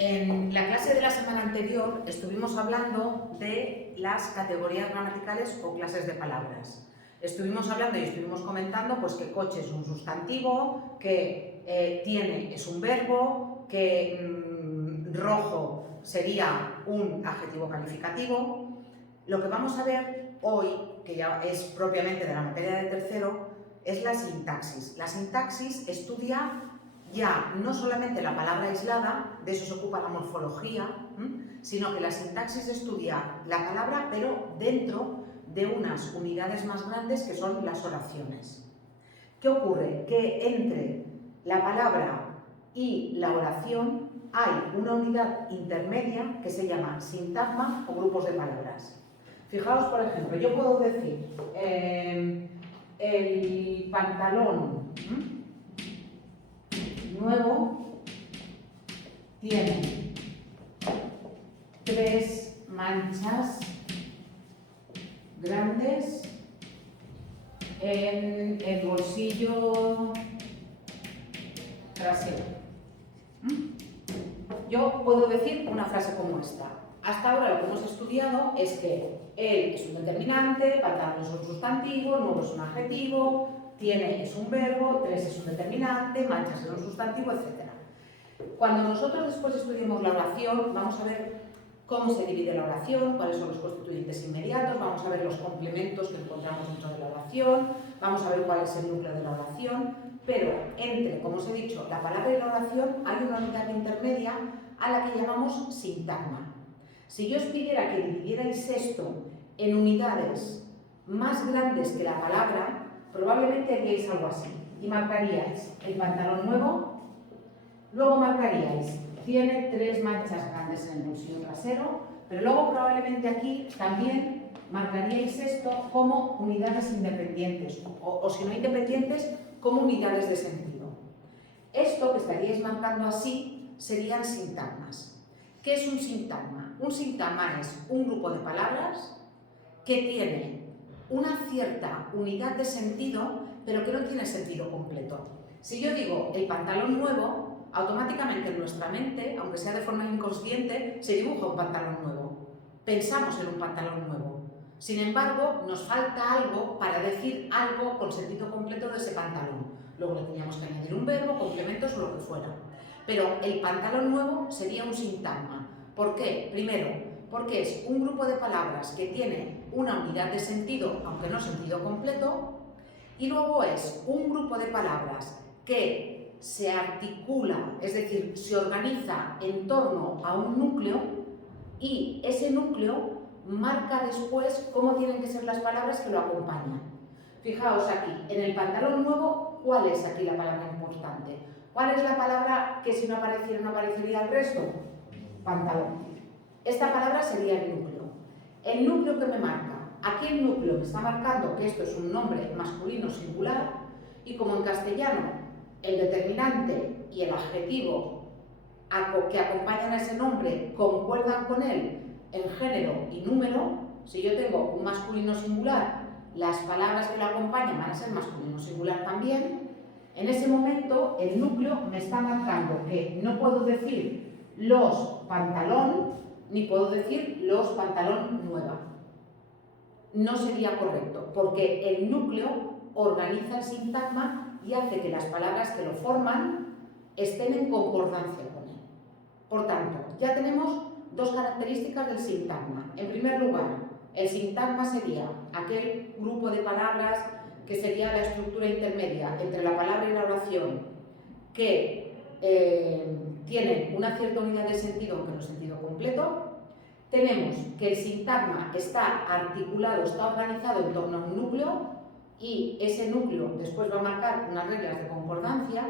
En la clase de la semana anterior estuvimos hablando de las categorías gramaticales o clases de palabras. Estuvimos hablando y estuvimos comentando pues, que coche es un sustantivo, que tiene es un verbo, que rojo sería un adjetivo calificativo. Lo que vamos a ver hoy, que ya es propiamente de la materia de tercero, es la sintaxis. La sintaxis estudia ya no solamente la palabra aislada, de eso se ocupa la morfología, sino que la sintaxis estudia la palabra, pero dentro de unas unidades más grandes que son las oraciones. ¿Qué ocurre? Que entre la palabra y la oración hay una unidad intermedia que se llama sintagma o grupos de palabras. Fijaos, por ejemplo, yo puedo decir el pantalón nuevo tiene 3 manchas grandes en el bolsillo trasero. Yo puedo decir una frase como esta. Hasta ahora lo que hemos estudiado es que él es un determinante, pantalón es un sustantivo, nuevo es un adjetivo, tiene es un verbo, 3 es un determinante, manchas es un sustantivo, etc. Cuando nosotros después estudiemos la oración, vamos a ver cómo se divide la oración, cuáles son los constituyentes inmediatos, vamos a ver los complementos que encontramos dentro de la oración, vamos a ver cuál es el núcleo de la oración, pero entre, como os he dicho, la palabra y la oración hay una unidad intermedia a la que llamamos sintagma. Si yo os pidiera que dividierais esto en unidades más grandes que la palabra, probablemente haríais algo así y marcaríais el pantalón nuevo, luego marcaríais tiene 3 manchas grandes en el bolsillo trasero, pero luego probablemente aquí también marcaríais esto como unidades independientes o si no independientes, como unidades de sentido. Esto que estaríais marcando así serían sintagmas. ¿Qué es un sintagma? Un sintagma es un grupo de palabras que tiene una cierta unidad de sentido, pero que no tiene sentido completo. Si yo digo el pantalón nuevo, automáticamente en nuestra mente, aunque sea de forma inconsciente, se dibuja un pantalón nuevo. Pensamos en un pantalón nuevo. Sin embargo, nos falta algo para decir algo con sentido completo de ese pantalón. Luego le teníamos que añadir un verbo, complementos o lo que fuera. Pero el pantalón nuevo sería un sintagma. ¿Por qué? Primero, porque es un grupo de palabras que tiene una unidad de sentido, aunque no sentido completo, y luego es un grupo de palabras que se articula, es decir, se organiza en torno a un núcleo y ese núcleo marca después cómo tienen que ser las palabras que lo acompañan. Fijaos aquí, en el pantalón nuevo, ¿cuál es aquí la palabra importante? ¿Cuál es la palabra que si no apareciera no aparecería el resto? Pantalón. Esta palabra sería el núcleo. El núcleo que me marca. Aquí el núcleo me está marcando que esto es un nombre masculino singular y como en castellano el determinante y el adjetivo que acompañan a ese nombre concuerdan con él en género y número, si yo tengo un masculino singular, las palabras que lo acompañan van a ser masculino singular también, en ese momento el núcleo me está marcando que no puedo decir los pantalón ni puedo decir los pantalón nueva. No sería correcto, porque el núcleo organiza el sintagma y hace que las palabras que lo forman estén en concordancia con él. Por tanto, ya tenemos 2 características del sintagma. En primer lugar, el sintagma sería aquel grupo de palabras que sería la estructura intermedia entre la palabra y la oración, que tienen una cierta unidad de sentido, aunque no sentido completo. Tenemos que el sintagma está articulado, está organizado en torno a un núcleo y ese núcleo después va a marcar unas reglas de concordancia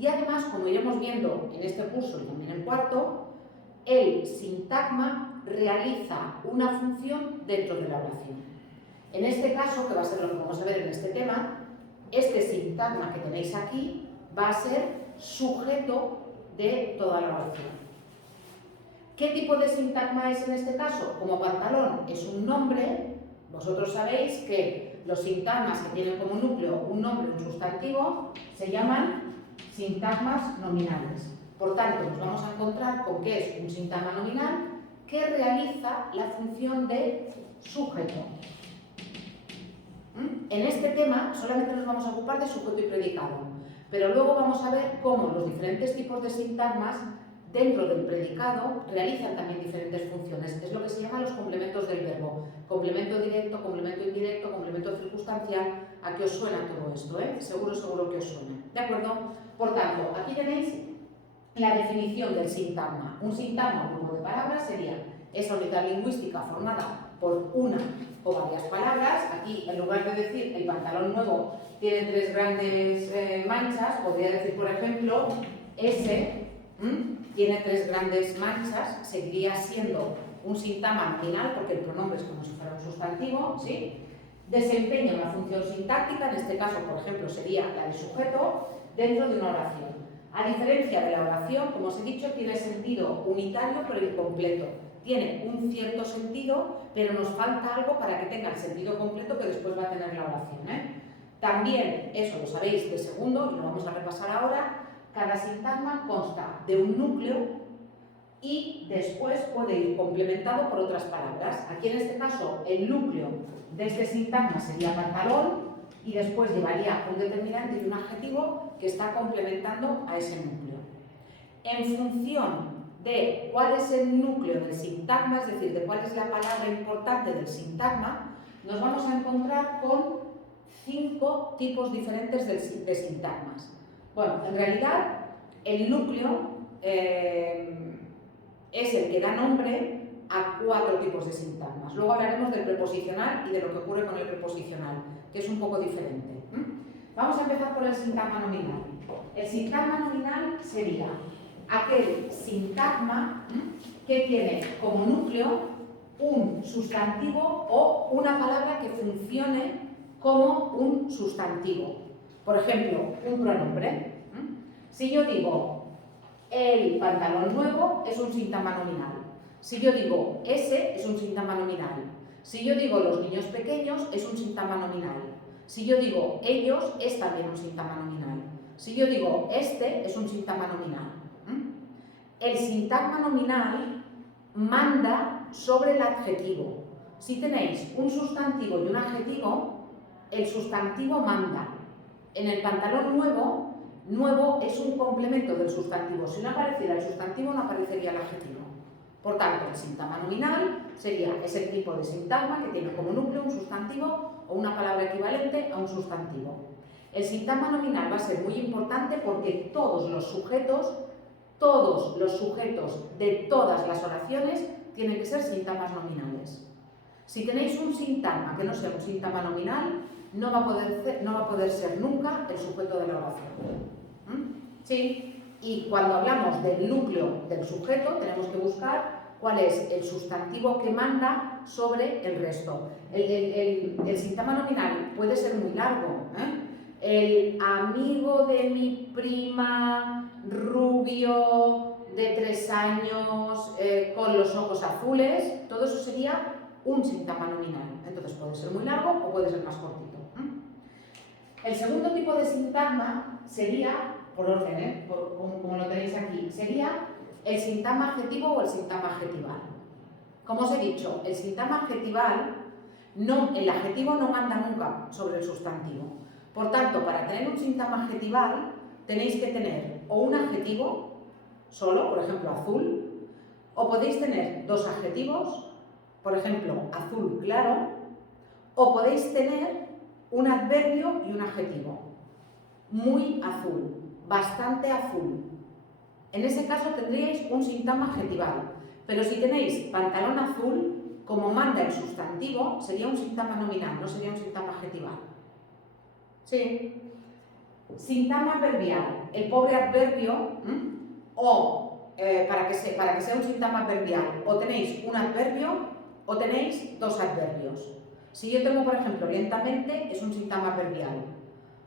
y además, como iremos viendo en este curso y también en cuarto, el sintagma realiza una función dentro de la oración. En este caso, que va a ser lo que vamos a ver en este tema, este sintagma que tenéis aquí va a ser sujeto de toda la oración. ¿Qué tipo de sintagma es en este caso? Como pantalón es un nombre, vosotros sabéis que los sintagmas que tienen como núcleo un nombre y un sustantivo se llaman sintagmas nominales. Por tanto, nos vamos a encontrar con que es un sintagma nominal que realiza la función de sujeto. En este tema solamente nos vamos a ocupar de sujeto y predicado, pero luego vamos a ver cómo los diferentes tipos de sintagmas dentro del predicado realizan también diferentes funciones. Es lo que se llama los complementos del verbo. Complemento directo, complemento indirecto, complemento circunstancial. ¿A qué os suena todo esto? Seguro que os suena. ¿De acuerdo? Por tanto, aquí tenéis la definición del sintagma. Un sintagma, un grupo de palabras, sería esa unidad lingüística formada por una o varias palabras. Aquí, en lugar de decir el pantalón nuevo tiene 3 grandes manchas, podría decir, por ejemplo, ese tiene 3 grandes manchas, seguiría siendo un sintagma nominal porque el pronombre es como si fuera un sustantivo, ¿sí? Desempeña una función sintáctica, en este caso, por ejemplo, sería la de sujeto dentro de una oración. A diferencia de la oración, como os he dicho, tiene sentido unitario pero incompleto. Tiene un cierto sentido, pero nos falta algo para que tenga el sentido completo que después va a tener la oración. También, eso lo sabéis de segundo y lo vamos a repasar ahora, cada sintagma consta de un núcleo y después puede ir complementado por otras palabras. Aquí en este caso el núcleo de este sintagma sería pantalón y después llevaría un determinante y un adjetivo que está complementando a ese núcleo. En función de cuál es el núcleo del sintagma, es decir, de cuál es la palabra importante del sintagma, nos vamos a encontrar con 5 tipos diferentes de sintagmas. Bueno, en realidad el núcleo es el que da nombre a 4 tipos de sintagmas. Luego hablaremos del preposicional y de lo que ocurre con el preposicional, que es un poco diferente. Vamos a empezar por el sintagma nominal. El sintagma nominal sería aquel sintagma que tiene como núcleo un sustantivo o una palabra que funcione como un sustantivo. Por ejemplo, un pronombre. Si yo digo el pantalón nuevo, es un sintagma nominal. Si yo digo ese, es un sintagma nominal. Si yo digo los niños pequeños, es un sintagma nominal. Si yo digo ellos, es también un sintagma nominal. Si yo digo este, es un sintagma nominal. El sintagma nominal manda sobre el adjetivo. Si tenéis un sustantivo y un adjetivo, el sustantivo manda. En el pantalón nuevo, nuevo es un complemento del sustantivo. Si no apareciera el sustantivo, no aparecería el adjetivo. Por tanto, el sintagma nominal sería ese tipo de sintagma que tiene como núcleo un sustantivo o una palabra equivalente a un sustantivo. El sintagma nominal va a ser muy importante porque todos los sujetos de todas las oraciones tienen que ser sintagmas nominales. Si tenéis un sintagma que no sea un sintagma nominal, no va a poder ser nunca el sujeto de la oración. ¿Sí? Y cuando hablamos del núcleo del sujeto, tenemos que buscar cuál es el sustantivo que manda sobre el resto. El sintagma nominal puede ser muy largo. El amigo de mi prima rubio de 3 años con los ojos azules, todo eso sería un sintagma nominal. Entonces puede ser muy largo o puede ser más cortito. El segundo tipo de sintagma sería, por orden, como lo tenéis aquí, sería el sintagma adjetivo o el sintagma adjetival. Como os he dicho, el sintagma adjetival, el adjetivo no manda nunca sobre el sustantivo. Por tanto, para tener un sintagma adjetival, tenéis que tener o un adjetivo solo, por ejemplo, azul, o podéis tener 2 adjetivos, por ejemplo, azul claro, o podéis tener un adverbio y un adjetivo. Muy azul, bastante azul. En ese caso tendríais un sintagma adjetival, pero si tenéis pantalón azul, como manda el sustantivo, sería un sintagma nominal, no sería un sintagma adjetival. ¿Sí? Sintagma adverbial, el pobre adverbio, para que sea un sintagma adverbial, o tenéis un adverbio o tenéis 2 adverbios. Si yo tengo, por ejemplo, lentamente, es un sintagma adverbial.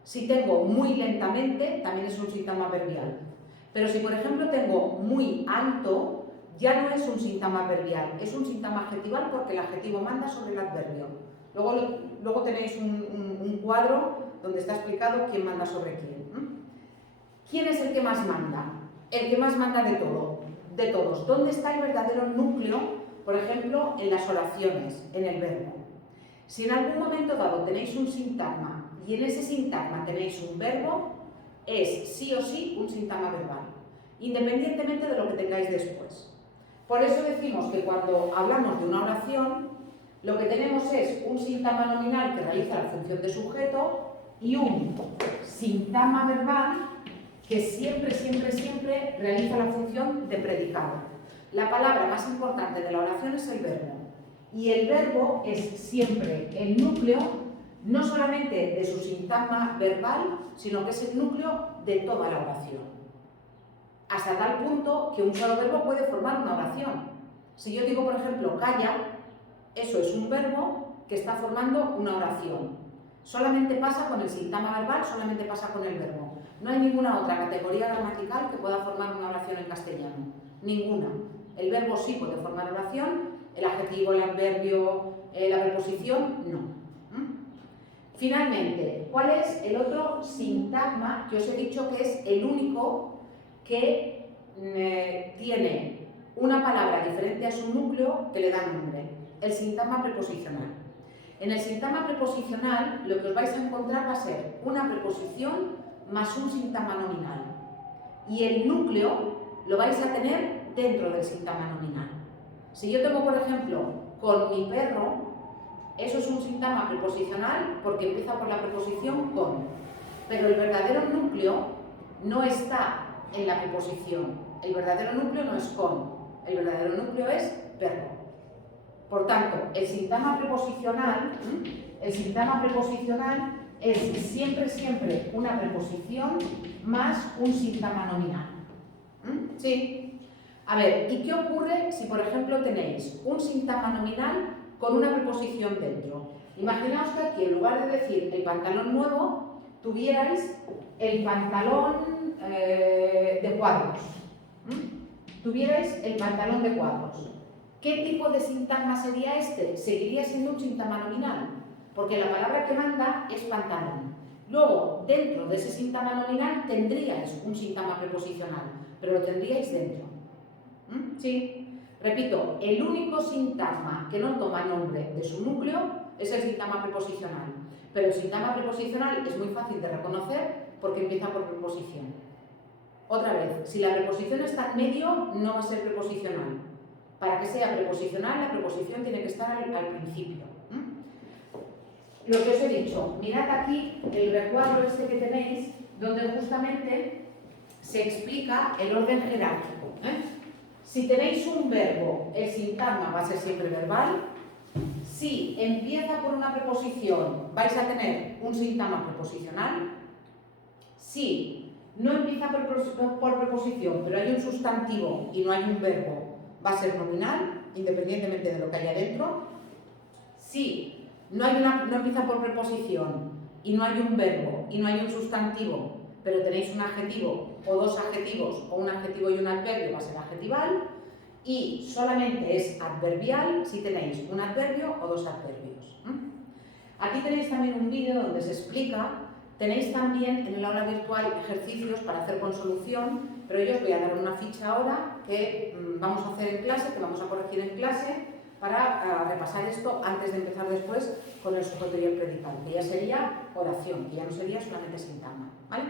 Si tengo muy lentamente, también es un sintagma adverbial. Pero si, por ejemplo, tengo muy alto, ya no es un sintagma adverbial, es un sintagma adjetival porque el adjetivo manda sobre el adverbio. Luego tenéis un cuadro donde está explicado quién manda sobre quién. ¿Quién es el que más manda? el que más manda de todos. ¿Dónde está el verdadero núcleo? Por ejemplo, en las oraciones, en el verbo. Si en algún momento dado tenéis un sintagma y en ese sintagma tenéis un verbo, es sí o sí un sintagma verbal, independientemente de lo que tengáis después. Por eso decimos que cuando hablamos de una oración, lo que tenemos es un sintagma nominal que realiza la función de sujeto y un sintagma verbal que siempre realiza la función de predicado. La palabra más importante de la oración es el verbo. Y el verbo es siempre el núcleo, no solamente de su sintagma verbal, sino que es el núcleo de toda la oración. Hasta tal punto que un solo verbo puede formar una oración. Si yo digo, por ejemplo, calla, eso es un verbo que está formando una oración. Solamente pasa con el sintagma verbal, solamente pasa con el verbo. No hay ninguna otra categoría gramatical que pueda formar una oración en castellano. Ninguna. El verbo sí puede formar oración, el adjetivo, el adverbio, la preposición, no. Finalmente, ¿cuál es el otro sintagma que os he dicho que es el único que tiene una palabra diferente a su núcleo que le da nombre? El sintagma preposicional. En el sintagma preposicional lo que os vais a encontrar va a ser una preposición más un sintagma nominal. Y el núcleo lo vais a tener dentro del sintagma nominal. Si yo tengo, por ejemplo, con mi perro, eso es un sintagma preposicional porque empieza por la preposición con. Pero el verdadero núcleo no está en la preposición. El verdadero núcleo no es con. El verdadero núcleo es perro. Por tanto, el sintagma preposicional es siempre una preposición más un sintagma nominal. ¿Sí? A ver, ¿y qué ocurre si, por ejemplo, tenéis un sintagma nominal con una preposición dentro? Imaginaos que aquí, en lugar de decir el pantalón nuevo, tuvierais el pantalón de cuadros. Tuvierais el pantalón de cuadros. ¿Qué tipo de sintagma sería este? Seguiría siendo un sintagma nominal, porque la palabra que manda es pantalón. Luego, dentro de ese sintagma nominal tendríais un sintagma preposicional, pero lo tendríais dentro. ¿Sí? Repito, el único sintagma que no toma nombre de su núcleo es el sintagma preposicional, pero el sintagma preposicional es muy fácil de reconocer porque empieza por preposición. Otra vez, si la preposición está en medio, no va a ser preposicional. Para que sea preposicional, la preposición tiene que estar al principio. Lo que os he dicho, mirad aquí el recuadro este que tenéis, donde justamente se explica el orden jerárquico. Si tenéis un verbo, el sintagma va a ser siempre verbal. Si empieza por una preposición, vais a tener un sintagma preposicional. Si no empieza por preposición, pero hay un sustantivo y no hay un verbo, va a ser nominal, independientemente de lo que haya dentro. Si no empieza por preposición y no hay un verbo y no hay un sustantivo, pero tenéis un adjetivo o dos adjetivos o un adjetivo y un adverbio, va a ser adjetival. Y solamente es adverbial si tenéis un adverbio o dos adverbios. Aquí tenéis también un vídeo donde se explica. Tenéis también en el aula virtual ejercicios para hacer con solución, pero yo os voy a dar una ficha ahora que vamos a hacer en clase, que vamos a corregir en clase, para repasar esto antes de empezar después con el sujeto y el predicado, que ya sería oración, que ya no sería solamente sintagma, ¿vale?